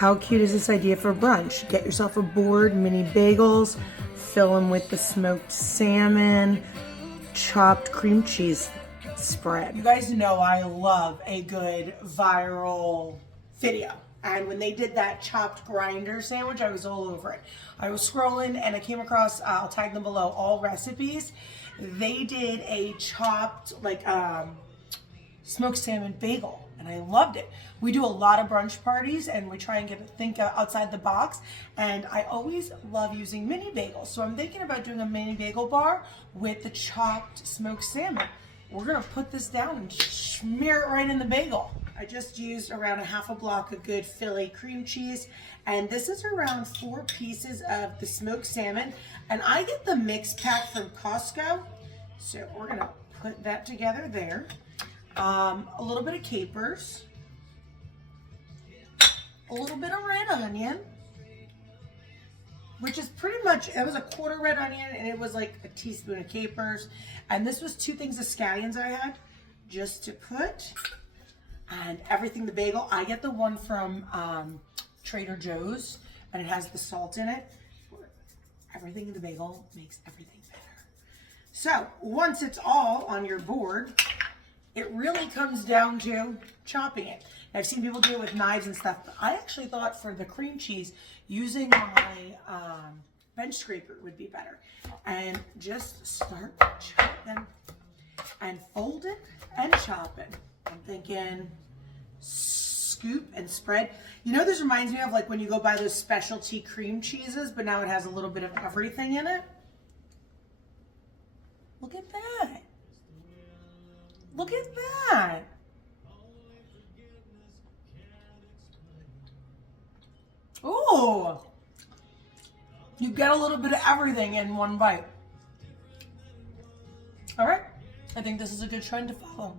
How cute is this idea for brunch? Get yourself a board, mini bagels, fill them with the smoked salmon, chopped cream cheese spread. You guys know I love a good viral video. And when they did that chopped grinder sandwich, I was all over it. I was scrolling and I came across, I'll tag them below, all recipes. They did a chopped, smoked salmon bagel, and I loved it. We do a lot of brunch parties and we try and think outside the box, and I always love using mini bagels. So I'm thinking about doing a mini bagel bar with the chopped smoked salmon. We're gonna put this down and smear it right in the bagel. I just used around a half a block of good Philly cream cheese, and this is around 4 pieces of the smoked salmon, and I get the mix pack from Costco. So we're gonna put that together there. A little bit of capers, a little bit of red onion, which is pretty much, it was a quarter red onion and it was like a teaspoon of capers. And this was 2 things of scallions I had just to put. And everything, the bagel, I get the one from Trader Joe's and it has the salt in it. Everything in the bagel makes everything better. So once it's all on your board, it really comes down to chopping it. I've seen people do it with knives and stuff, but I actually thought for the cream cheese, using my bench scraper would be better. And just start chopping and fold it and chop it. I'm thinking scoop and spread. You know, this reminds me of like when you go buy those specialty cream cheeses, but now it has a little bit of everything in it. Look at that. Look at that. Ooh. You get a little bit of everything in one bite. All right. I think this is a good trend to follow.